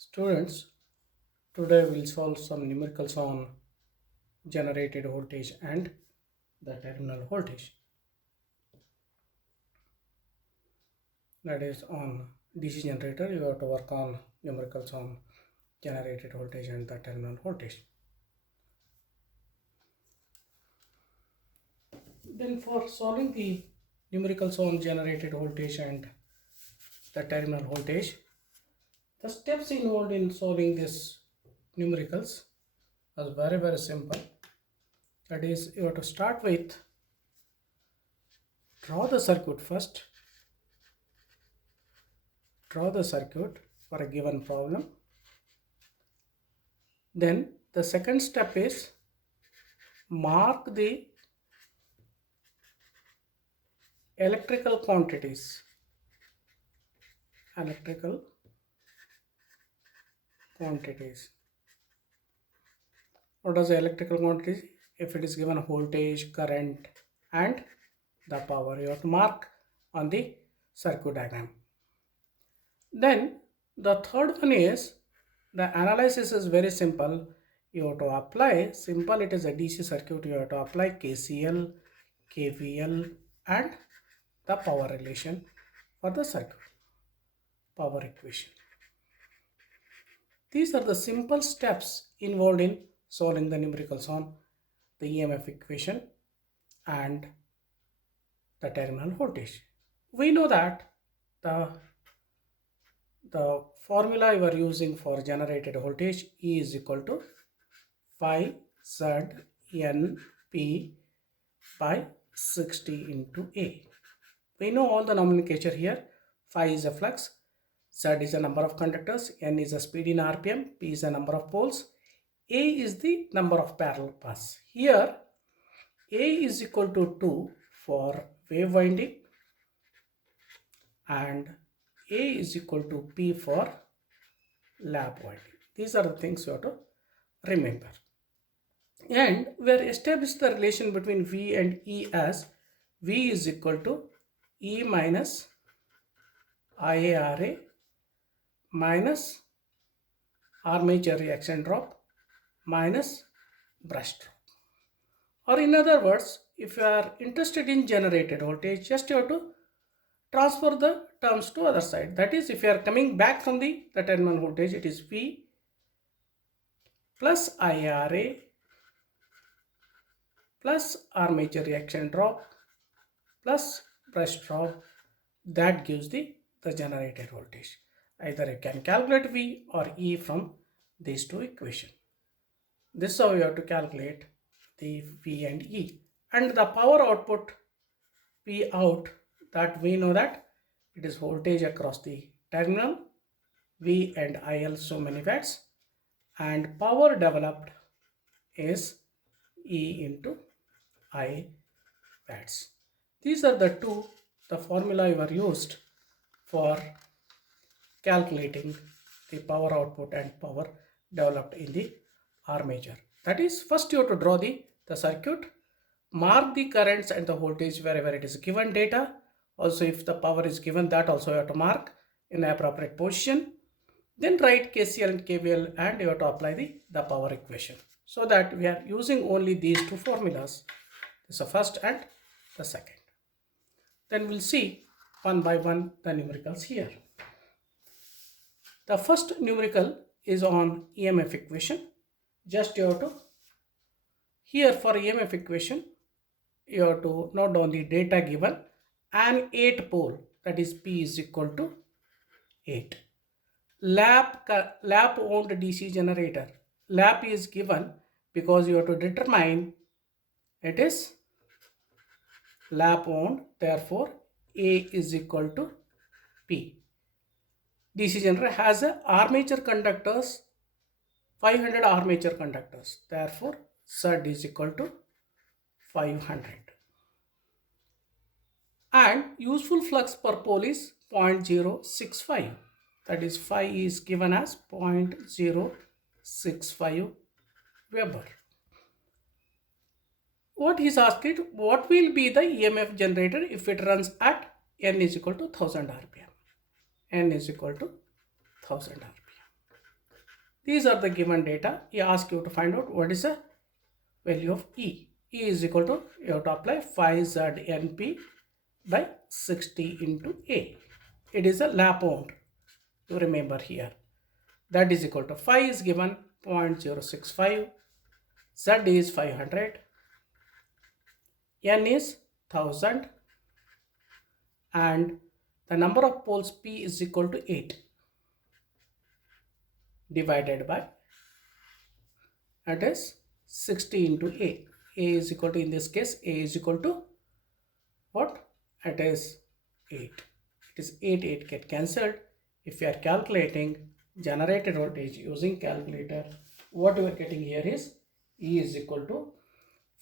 Students, today we'll solve some numericals on generated voltage and the terminal voltage. That is, on DC generator, you have to work on numericals on generated voltage and the terminal voltage. Then for solving the numericals on generated voltage and the terminal voltage, the steps involved in solving this numericals are very simple. That is, you have to start with draw the circuit first. Draw the circuit for a given problem. Then the second step is mark the electrical quantities. What is the electrical quantities? If it is given voltage, current and the power, you have to mark on the circuit diagram. Then the third one is the analysis is very simple. You have to apply, simple, it is a DC circuit, you have to apply KCL, KVL and the power relation for the circuit, power equation. These are the simple steps involved in solving the numericals on the EMF equation and the terminal voltage. We know that the formula you are using for generated voltage E is equal to phi Z N P by 60 into A. We know all the nomenclature here. Phi is a flux, Z is a number of conductors, N is a speed in RPM, P is a number of poles, A is the number of parallel paths. Here A is equal to 2 for wave winding and A is equal to P for lap winding. These are the things you have to remember. And we are established the relation between V and E as V is equal to E minus IARA minus armature reaction drop minus brush drop. Or in other words, if you are interested in generated voltage, just you have to transfer the terms to other side. That is, if you are coming back from the terminal voltage, it is V plus IRA plus armature reaction drop plus brush drop. That gives the generated voltage. Either you can calculate V or E from these two equations. This is how you have to calculate the V and E. And the power output P out, that we know that it is voltage across the terminal, V and IL so many watts, and power developed is E into I watts. These are the formula you are used for calculating the power output and power developed in the armature. That is, first you have to draw the circuit, mark the currents and the voltage wherever it is given data. Also, if the power is given, that also you have to mark in the appropriate position. Then write KCL and KVL and you have to apply the power equation. So that we are using only these two formulas. This is the first and the second. Then we'll see one by one the numericals here. The first numerical is on EMF equation. Just you have to, here for EMF equation, you have to note down the data given. An 8 pole, that is P is equal to 8. Lap wound DC generator. Lap is given because you have to determine it is lap wound, therefore A is equal to P. DC generator has a armature conductors, 500 armature conductors, therefore Z is equal to 500. And useful flux per pole is 0.065. That is, phi is given as 0.065 Weber. What is asked, what will be the EMF generator if it runs at N is equal to 1000 RPM? N is equal to 1000 RPM. These are the given data. He asks you to find out what is the value of E. E is equal to, you have to apply 5ZNP by 60 into A. It is a lap owned, you remember here. That is equal to phi is given 0.065, Z is 500, N is 1000, and the number of poles P is equal to 8 divided by, that is 60 into A. A is equal to, in this case, A is equal to what? It is 8. It is 8 get cancelled. If you are calculating generated voltage using calculator, what you are getting here is E is equal to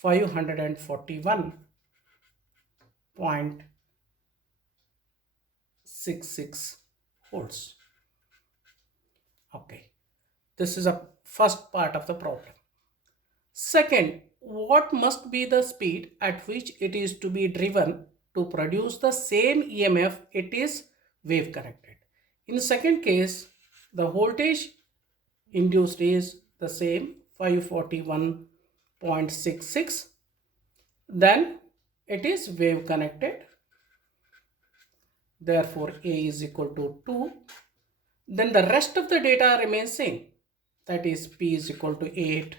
541.66 volts. Okay, this is a first part of the problem. Second, what must be the speed at which it is to be driven to produce the same EMF it is wave connected? In the second case, the voltage induced is the same 541.66, then it is wave connected, therefore A is equal to 2. Then the rest of the data remains same, that is P is equal to 8.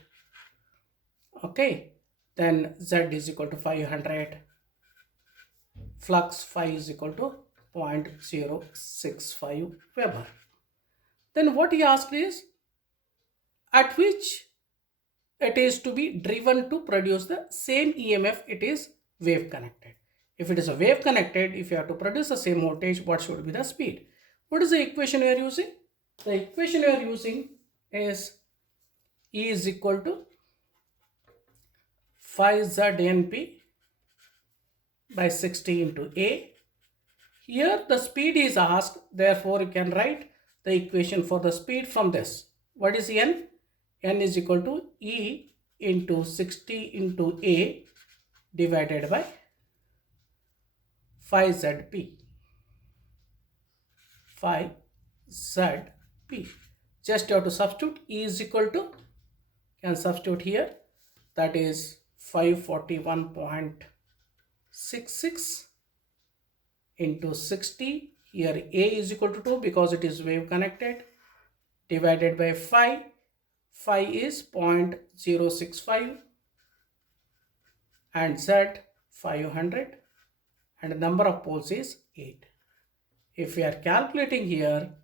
Okay, then Z is equal to 500, flux phi is equal to 0.065 Weber. Then what he asked is at which it is to be driven to produce the same EMF it is wave connected. If it is a wave connected, if you have to produce the same voltage, what should be the speed? What is the equation we are using? The equation we are using is E is equal to 5ZNP by 60 into A. Here the speed is asked, therefore you can write the equation for the speed from this. What is N? N is equal to E into 60 into A divided by 5ZP. 5ZP. Just you have to substitute. E is equal to, can substitute here, that is 541.66 into 60. Here A is equal to 2 because it is wave connected, divided by phi. Phi is 0.065 and Z 500, and the number of poles is 8. If we are calculating here,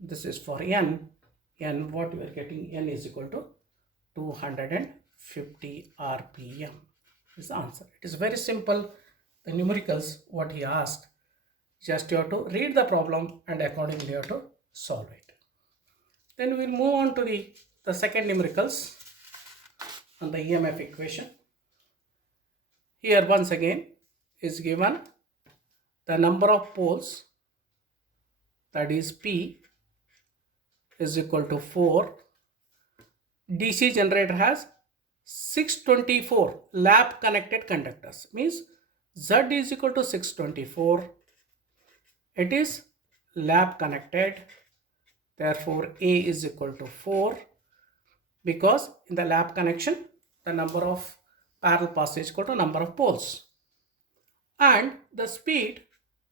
this is for N. N, what we are getting, N is equal to 250 RPM is the answer. It is very simple. The numericals, what he asked, just you have to read the problem and accordingly you have to solve it. Then we will move on to the second numericals on the EMF equation. Here once again is given the number of poles, that is P is equal to 4. DC generator has 624 lap connected conductors, means Z is equal to 624. It is lap connected, therefore A is equal to 4, because in the lap connection the number of parallel paths is equal to number of poles, and the speed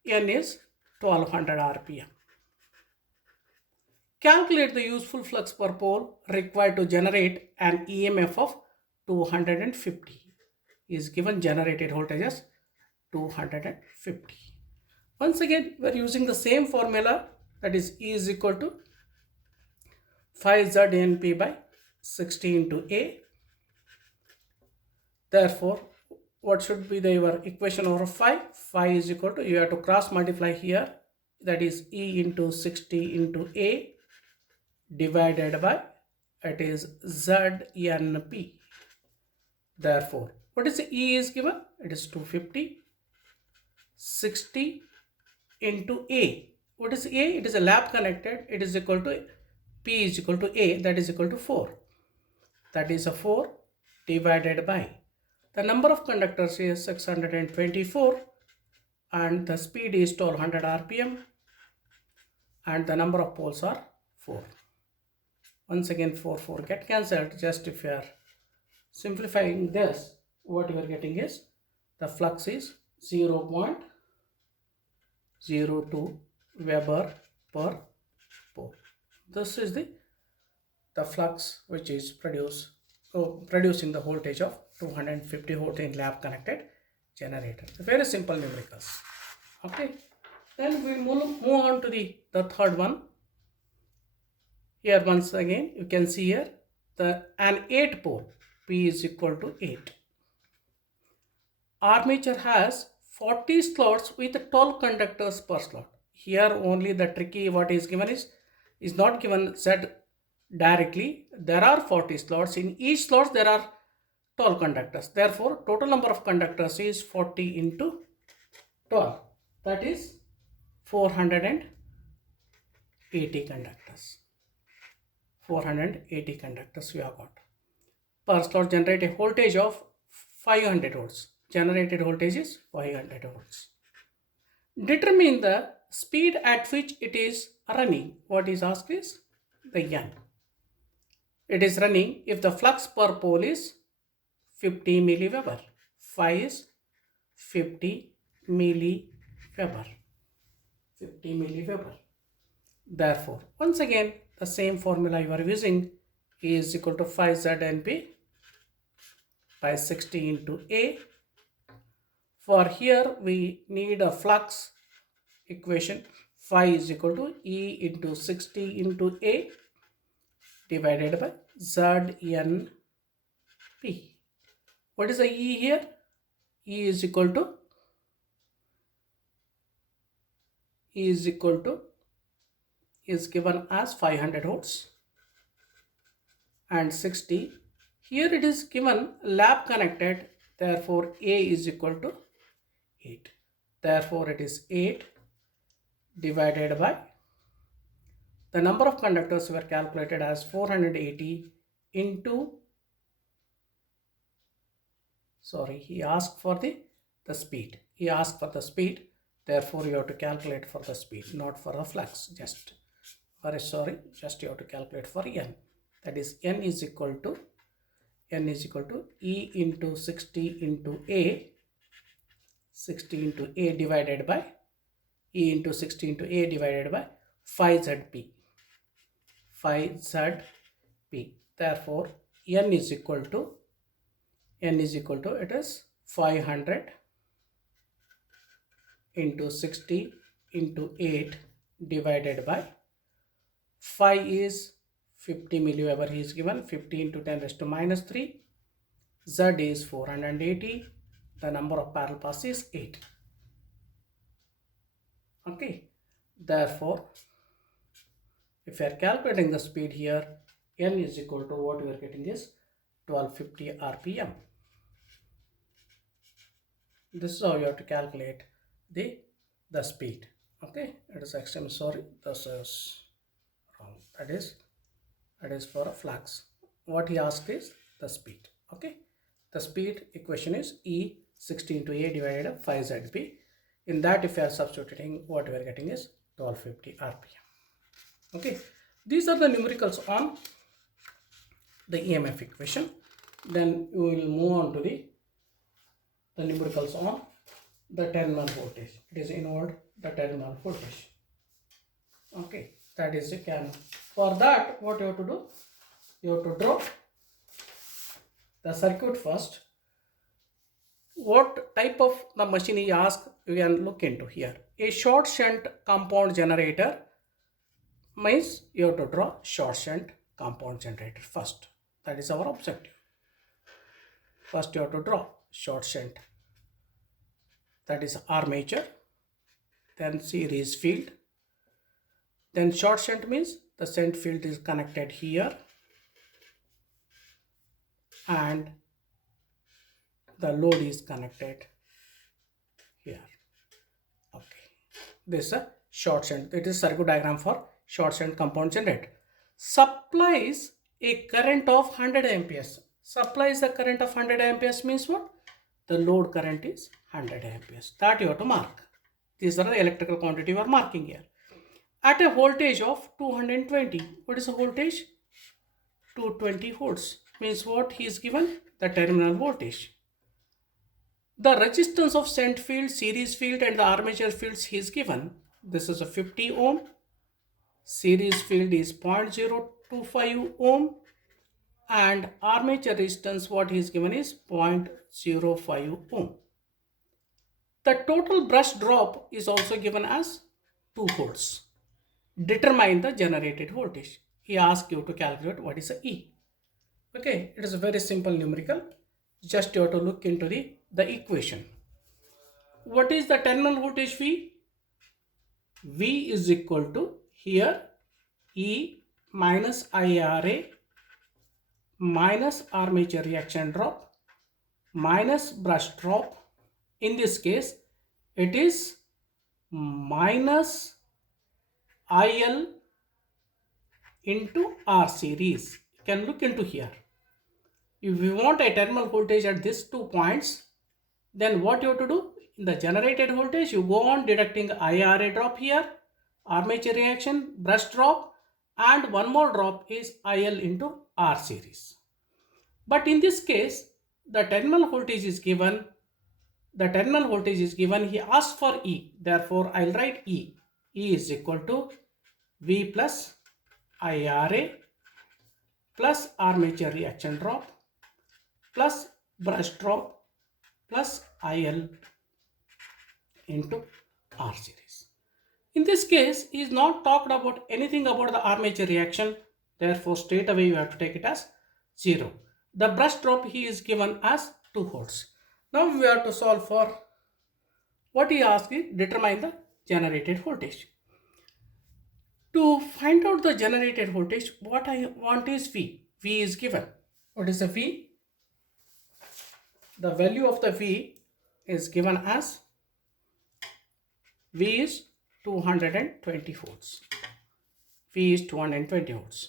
N is 1200 RPM. Calculate the useful flux per pole required to generate an EMF of 250. Is given generated voltage as 250. Once again we are using the same formula, that is E is equal to 5ZNP by 60 into A. Therefore what should be your equation over phi? Phi is equal to, you have to cross multiply here, that is E into 60 into A divided by, it is ZNP. Therefore what is the E is given? It is 250. 60 into A. What is A? It is a lap connected. It is equal to, P is equal to A, that is equal to 4. That is a 4 divided by, the number of conductors is 624 and the speed is 1200 RPM and the number of poles are 4. Once again 4 get cancelled. Just if you are simplifying this, what you are getting is the flux is 0.02 Weber per pole. This is the flux which is producing the voltage of 250 volt in lab connected generator. Very simple numericals. Okay, then we move on to the third one. Here once again you can see here an 8 pole, P is equal to 8. Armature has 40 slots with 12 conductors per slot. Here only the tricky what is given is not given said directly. There are 40 slots. In each slot there are 12 conductors. Therefore, total number of conductors is 40 into 12. That is 480 conductors. 480 conductors we have got. Per slot generate a voltage of 500 volts. Generated voltage is 500 volts. Determine the speed at which it is running. What is asked is the N. It is running if the flux per pole is 50 milliweber. Phi is 50 milliweber. 50 milliweber. Therefore, once again, the same formula you are using is equal to phi Z NP by 60 into A. For here, we need a flux equation. Phi is equal to E into 60 into A divided by ZNP. What is the E here? E is equal to is given as 500 volts and 60. Here it is given lab connected, therefore A is equal to 8. Therefore it is 8 divided by the number of conductors were calculated as 480 into, he asked for the speed. He asked for the speed, therefore you have to calculate for the speed, not for the flux. Just you have to calculate for N. That is N is equal to E into 60 into A. 60 into A divided by E into 60 into A divided by phi ZP. Phi ZP. Therefore, N is equal to it is 500 into 60 into 8 divided by phi is 50 milliweber. He is given 50 into 10 raised to minus 3. Z is 480. The number of parallel paths is 8. Okay. Therefore, if you are calculating the speed here, N is equal to what we are getting is 1250 RPM. This is how you have to calculate the speed. Okay. It is extremely sorry. This is wrong. That is for a flux. What he asked is the speed. Okay. The speed equation is E 60 into A divided by phi ZP. In that, if you are substituting, what we are getting is 1250 RPM. Okay. These are the numericals on the EMF equation. Then we will move on to the numericals on the terminal voltage. It is involved the terminal voltage. Okay. That is a can. For that, what you have to do? You have to draw the circuit first. What type of the machine he asked, you can look into here. A short shunt compound generator means you have to draw short shunt compound generator first. That is our objective. First you have to draw short shunt. That is armature. Then series field. Then short shunt means the shunt field is connected here and the load is connected here. Okay. This is a short shunt. It is circuit diagram for short shunt compound generator. Supplies a current of 100 amperes. Supplies the current of 100 amperes means what? The load current is 100 amperes. That you have to mark. These are the electrical quantity we are marking here. At a voltage of 220. What is the voltage? 220 volts. Means what he is given? The terminal voltage. The resistance of shunt field, series field and the armature fields he is given. This is a 50 ohm. Series field is 0.025 ohm. And armature resistance what he is given is 0.05 ohm. The total brush drop is also given as 2 volts. Determine the generated voltage. He asks you to calculate what is a E. Okay, it is a very simple numerical. Just you have to look into the equation. What is the terminal voltage V? V is equal to here E minus IRA minus armature reaction drop minus brush drop. In this case, it is minus IL into R series. You can look into here. If you want a terminal voltage at these 2 points, then what you have to do? In the generated voltage, you go on deducting IRA drop here, armature reaction, brush drop, and one more drop is IL into R series. But in this case, the terminal voltage is given. He asked for E. Therefore, I'll write E. E is equal to V plus IRA plus armature reaction drop plus brush drop plus IL into R series. In this case, he is not talked about anything about the armature reaction. Therefore, straight away you have to take it as 0. The brush drop he is given as 2 volts. Now we have to solve for what he asked is determine the generated voltage. To find out the generated voltage, what I want is V. V is given. What is the V? The value of the V is given as V is 220 volts. V is 220 volts.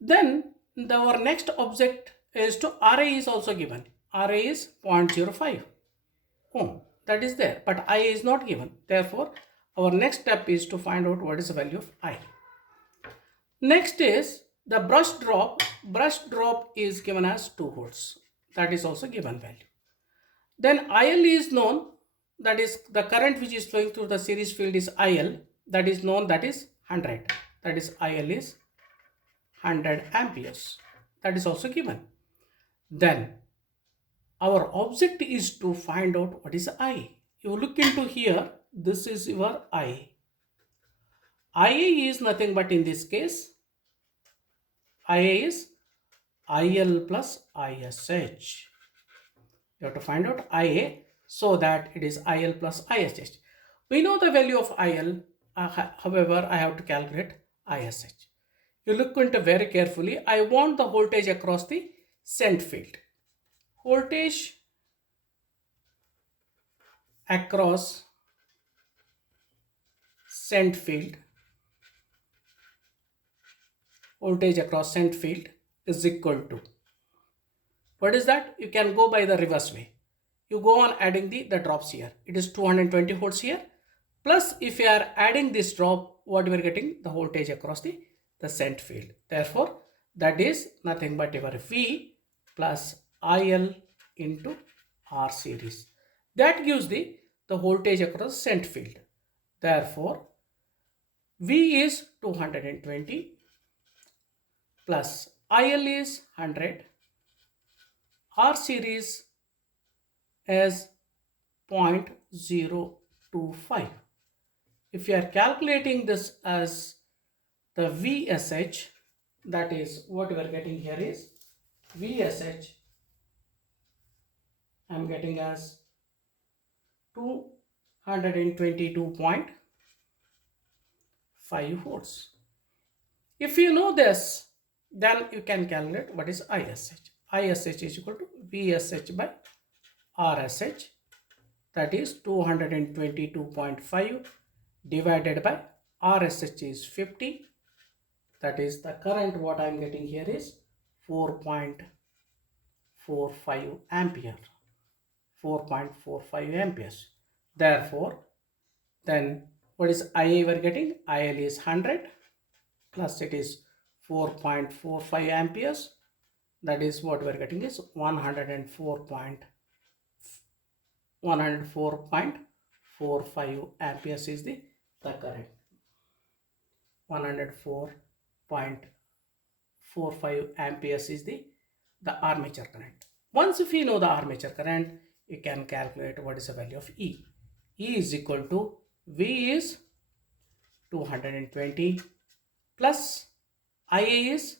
Then our next object is to RA is also given. RA is 0.05 ohm. That is there, but I is not given. Therefore, our next step is to find out what is the value of I. Next is the brush drop. Brush drop is given as 2 volts. That is also given value. Then IL is known. That is the current which is flowing through the series field is IL. That is known, that is 100. That is IL is 100 amperes. That is also given. Then our object is to find out what is I. You look into here, this is your I. IA is nothing but in this case, IA is IL plus ISH. You have to find out IA so that it is IL plus ISH. We know the value of IL, however, I have to calculate ISH. You look into very carefully. I want the voltage across the shunt field. Voltage across shunt field. Voltage across shunt field is equal to. What is that? You can go by the reverse way. You go on adding the drops here. It is 220 volts here. Plus, if you are adding this drop, what we are getting? The voltage across the shunt field. Therefore, that is nothing but your V plus IL into R series. That gives the voltage across shunt field. Therefore, V is 220 plus IL is 100. R series is 0.025. If you are calculating this as the VSH, that is what we are getting here is VSH, I am getting as 222.5 volts. If you know this, then you can calculate what is ISH. ISH is equal to VSH by RSH, that is 222.5 divided by RSH is 50, that is the current what I am getting here is 4.45 ampere, 4.45 amperes. Therefore, then what is IA we are getting? IL is 100 plus it is 4.45 amperes. That is what we are getting is 104.45 amperes is the current. 104.45 amperes is the armature current. Once if you know the armature current, you can calculate what is the value of E. E is equal to V is 220 plus IA is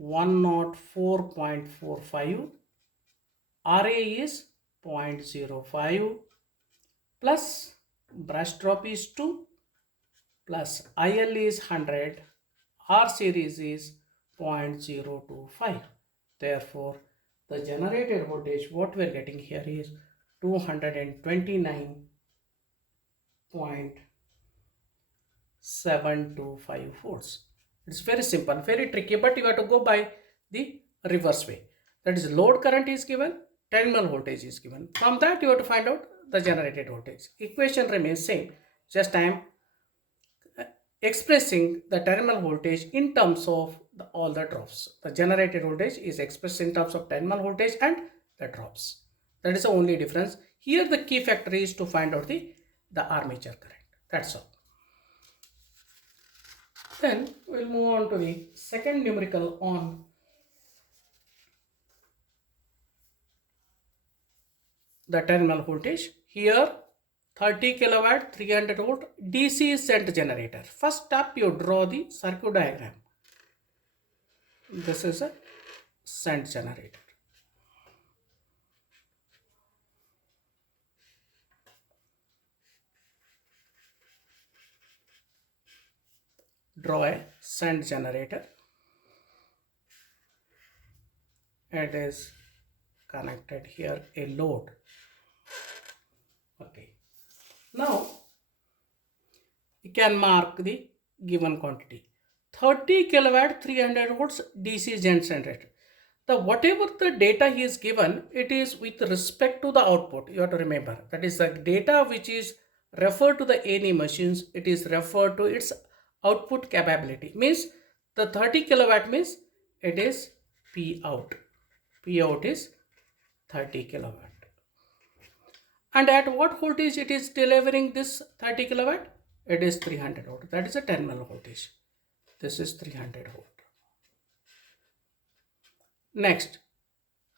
104.45, RA is 0.05 plus brush drop is 2 plus IL is 100, R series is 0.025. Therefore, the generated voltage what we are getting here is 229.725 volts. It's very simple, very tricky, but you have to go by the reverse way. That is, load current is given, terminal voltage is given. From that you have to find out the generated voltage. Equation remains same, just I am expressing the terminal voltage in terms of all the drops. The generated voltage is expressed in terms of terminal voltage and the drops. That is the only difference. Here the key factor is to find out the armature current. That's all. Then we'll move on to the second numerical on the terminal voltage. Here 30 kilowatt 300 volt DC shunt generator. First step you draw the circuit diagram. This is a shunt generator. Draw a shunt generator. It is connected here a load. Okay. Now you can mark the given quantity. 30 kilowatt 300 volts DC shunt generator. The whatever the data he is given, it is with respect to the output. You have to remember that is the data which is referred to the any machines. It is referred to its output capability. Means the 30 kilowatt means it is P out. P out is 30 kilowatt. And at what voltage it is delivering this 30 kilowatt? It is 300 volt. That is a terminal voltage. This is 300 volt. Next,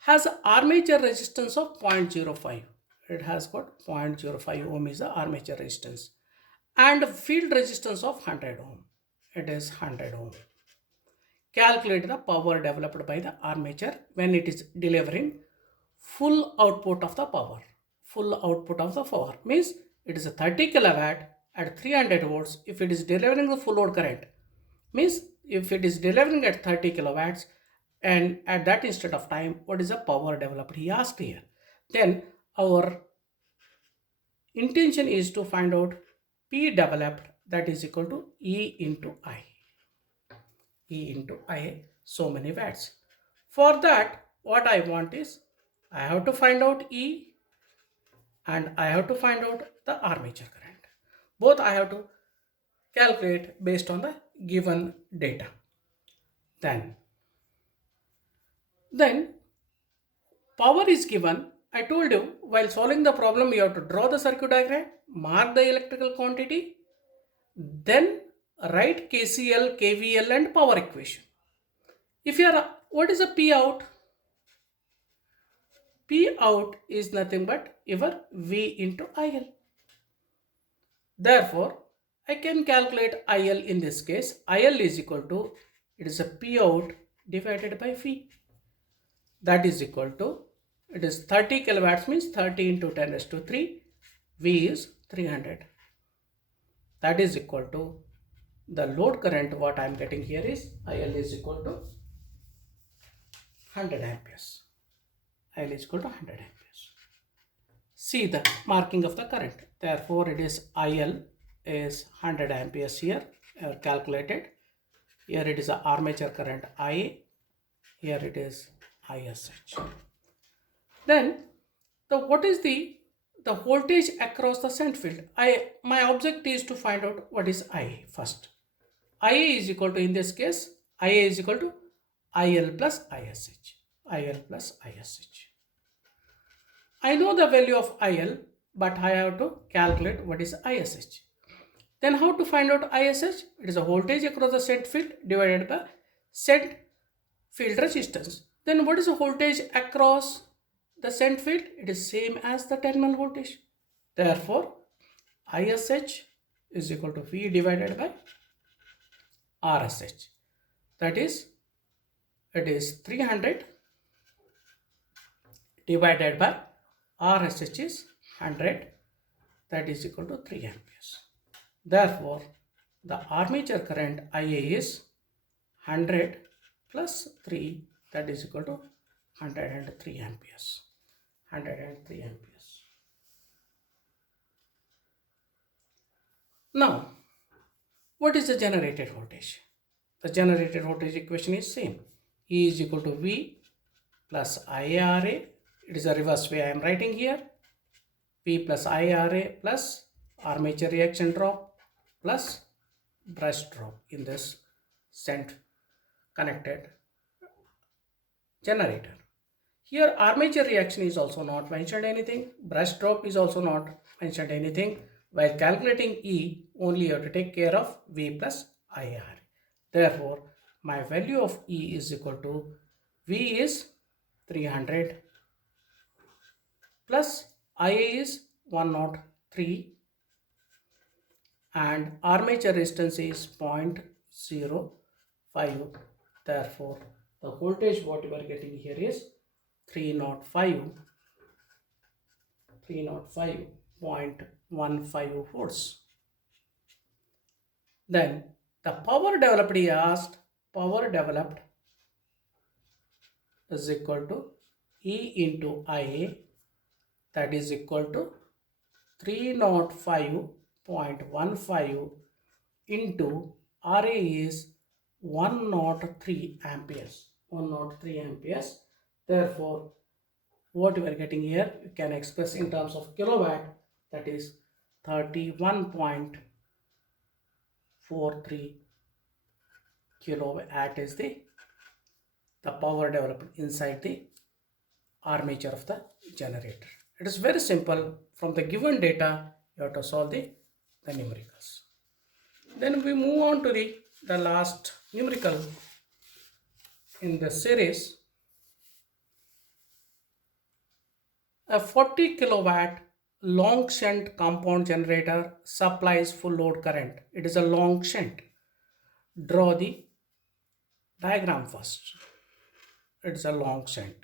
has armature resistance of 0.05. It has got 0.05 ohm is the armature resistance. And field resistance of 100 ohm. It is 100 ohm. Calculate the power developed by the armature when it is delivering full output of the power. Full output of the power means it is a 30 kilowatt at 300 volts. If it is delivering the full load current, means if it is delivering at 30 kilowatts and at that instant of time, what is the power developed? He asked here. Then our intention is to find out P developed, that is equal to E into I. E into I, so many watts. For that, what I want is I have to find out E and I have to find out the armature current. Both I have to calculate based on the given data. Then power is given. I told you while solving the problem you have to draw the circuit diagram, mark the electrical quantity, then write KCL, KVL and power equation. If you are, what is a P out? P out is nothing but your V into IL. Therefore, I can calculate IL in this case. IL is equal to, it is a P out divided by V. That is equal to, it is 30 kilowatts means 30 into 10 raised to 3. V is 300. That is equal to the load current. What I am getting here is IL is equal to 100 amperes. IL is equal to 100 amperes. See the marking of the current. Therefore, it is IL is 100 amperes here calculated. Here it is a armature current IA. Here it is ISH. Then what is the voltage across the shunt field? My object is to find out what is IA first. IA is equal to, in this case, IA is equal to IL plus ISH. IL plus ISH. I know the value of IL, but I have to calculate what is ISH. Then how to find out ISH? It is a voltage across the set field divided by set field resistance. Then what is the voltage across the set field? It is same as the terminal voltage. Therefore, ISH is equal to V divided by RSH. That is, it is 300 divided by RSH is 100. That is equal to 3 amperes. Therefore, the armature current IA is 100 plus 3, that is equal to 103 amperes. 103 amperes. Now, what is the generated voltage? The generated voltage equation is same. E is equal to V plus IARA. It is a reverse way I am writing here. V plus IARA plus armature reaction drop plus brush drop in this sent connected generator. Here armature reaction is also not mentioned anything. Brush drop is also not mentioned anything. While calculating E, only you have to take care of V plus IR. Therefore, my value of E is equal to V is 300 plus IA is 103 and armature resistance is 0.05. Therefore, the voltage what you are getting here is 305.15 volts. Then the power developed, he asked, power developed is equal to E into IA, that is equal to 305.15 into RA is 103 amperes. 103 amperes. Therefore, what you are getting here, you can express in terms of kilowatt, that is 31.43 kilowatt is the power developed inside the armature of the generator. It is very simple. From the given data, you have to solve the numericals. Then we move on to the last numerical in the series. A 40 kilowatt long shunt compound generator supplies full load current. It is a long shunt. Draw the diagram first. It is a long shunt.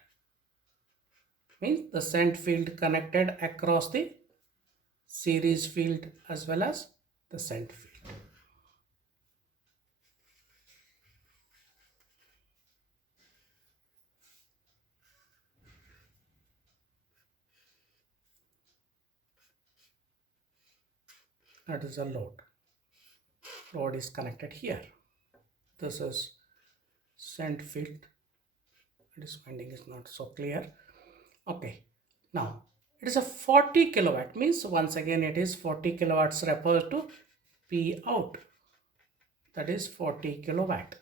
Means the shunt field connected across the series field as well as the shunt field. That is a load. Load is connected here. This is shunt field. This winding is not so clear. Okay. Now, it is a 40 kilowatt. Means once again it is 40 kilowatts refers to P out. That is 40 kilowatt.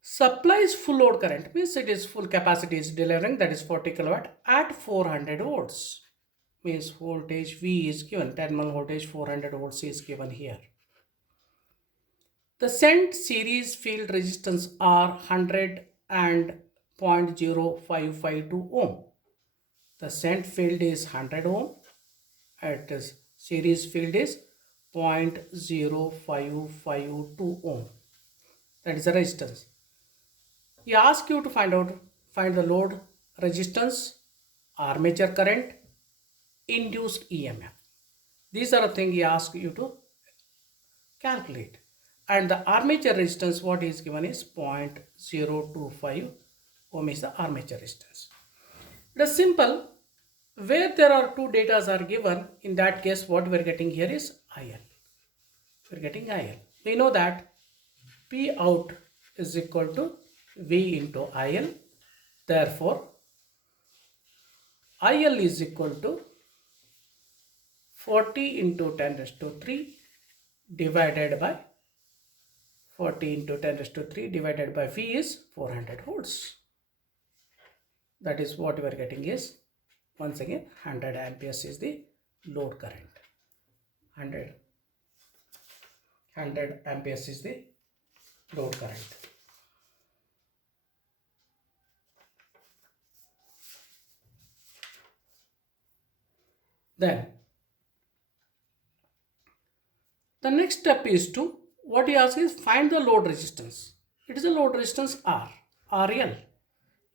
Supplies full load current. Means it is full capacity is delivering. That is 40 kilowatt at 400 volts. Means voltage V is given, terminal voltage 400 volts is given here. The shunt series field resistance are 100 and 0.0552 ohm. The shunt field is 100 ohm. It is series field is 0.0552 ohm. That is the resistance. He asks you to find the load resistance, armature current, induced EMF. These are the things he asks you to calculate. And the armature resistance, what is given is 0.025 ohm is the armature resistance. It is simple. Where there are two data are given, in that case what we are getting here is IL. We are getting IL. We know that P out is equal to V into IL. Therefore, IL is equal to 40 into 10 raised to 3 divided by 40 into 10 raised to 3 divided by V is 400 volts. That is what we are getting is, once again, 100 amperes is the load current. 100 amperes is the load current. Then the next step is to, what he asks is find the load resistance. It is a load resistance R, RL.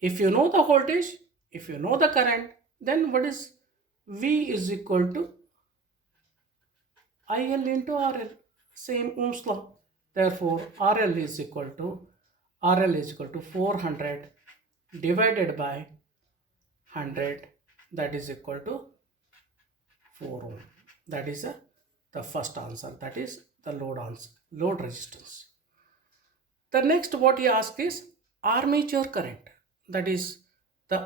If you know the voltage, if you know the current, then what is V is equal to IL into RL, same Ohm's law. Therefore, RL is equal to 400 divided by 100, that is equal to 4 ohm. That is the first answer, that is the load resistance. The next what he asked is armature current. That is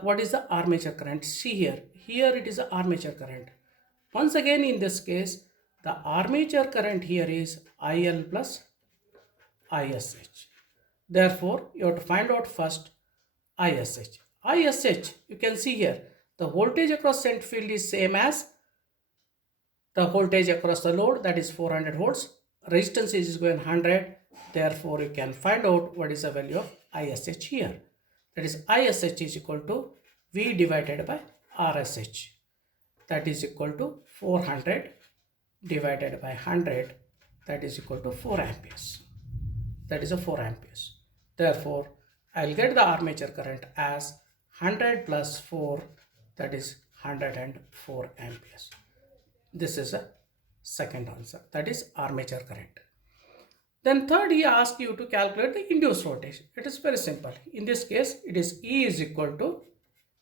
what is the armature current? See here it is the armature current. Once again in this case, the armature current here is IL plus ISH. Therefore, you have to find out first ISH. ISH, you can see here, the voltage across center field is same as the voltage across the load, that is 400 volts. Resistance is going 100. Therefore, you can find out what is the value of ISH here. That is ISH is equal to V divided by RSH. That is equal to 400 divided by 100. That is equal to 4 amperes. That is a 4 amperes. Therefore, I will get the armature current as 100 plus 4, that is 104 amperes. This is a second answer, that is armature current. Then third, he asks you to calculate the induced voltage. It is very simple. In this case, it is E is equal to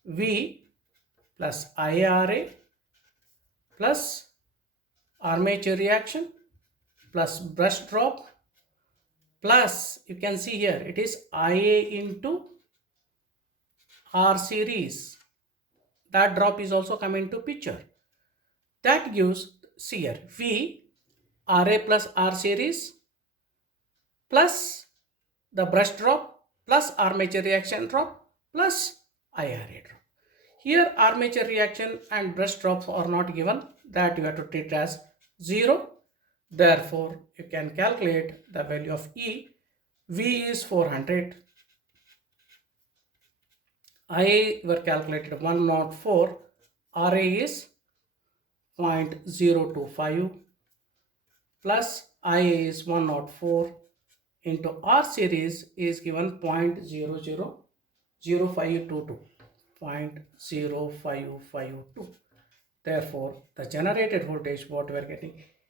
V plus IRA plus armature reaction plus brush drop plus, you can see here, it is IA into R series. That drop is also coming into picture. That gives, see here, V RA plus R series plus the brush drop plus armature reaction drop plus IRA drop. Here armature reaction and brush drops are not given, that you have to treat as 0. Therefore, you can calculate the value of E. V is 400. IA were calculated 104. RA is 0.025 plus IA is 104 into R series is given 0.000522. 0.0552. Therefore, the generated voltage what we are getting